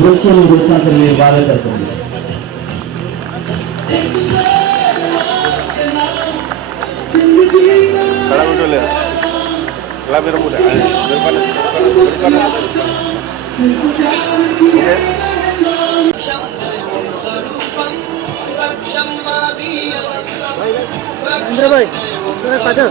रुकन रुकना के लिए इबादत करेंगे खड़ा हो चले ला मेरा मुंह है मेरे पास रुकना ओके भाई भाई पागल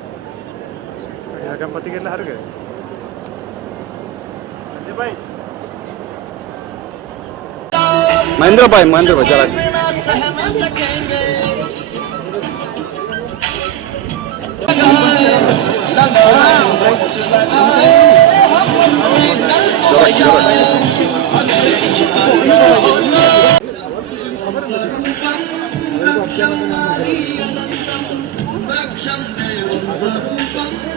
ગણપતિ કેટલા હાર કે ભાઈ મહેન્દ્રભાઈ મહેન્દ્રભાઈ જરાક एक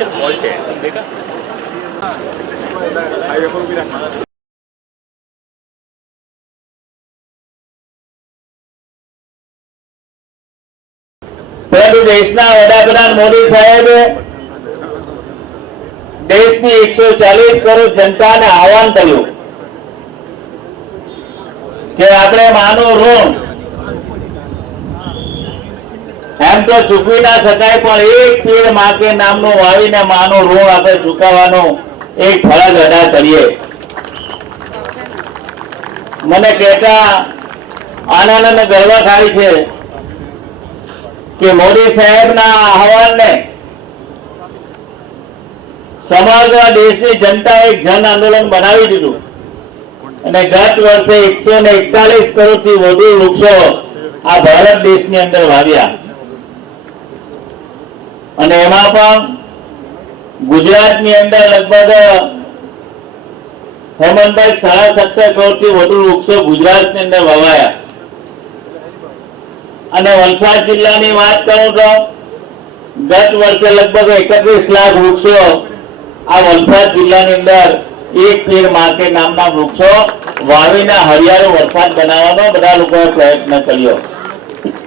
टेक्निकल फॉल्ट है तुम देखा હાઈવે પર ઉભી રાખ પરંતુ દેશના વડાપ્રધાન મોદી સાહેબે દેશની એકસો ચાલીસ કરોડ જનતાને આહવાન કર્યું કે આપણે માનું ઋણ એમ તો ચૂકવી ના શકાય, પણ એક પેડ માકે નામનું વાવીને માનું ઋણ આપણે ચૂકવવાનો એક ફરજ અદા કરીએ. મને કહેતા આનંદ ગર્વ થાય છે કે મોદી સાહેબના આહવાનને સમગ્ર દેશની જનતા એક જન આંદોલન બનાવી દીધું. અને ગત વર્ષે એકસો ને એકતાલીસ કરોડથી વધુ વૃક્ષો આ ભારત દેશની અંદર વાવ્યા. અને એમાં પણ ગુજરાતની અંદર લગભગ હેમંતભાઈ સાડા સત્તર કરોડથી વધુ વૃક્ષો ગુજરાતની અંદર વવાયા. અને વલસાડ જિલ્લાની વાત કરું તો ગત વર્ષે લગભગ એકત્રીસ લાખ વૃક્ષો આ વલસાડ જિલ્લાની અંદર એક ફેર માર્કેટ નામના વૃક્ષો વાવીને હરિયાળો વરસાદ બનાવવાનો બધા લોકોએ પ્રયત્ન કર્યો.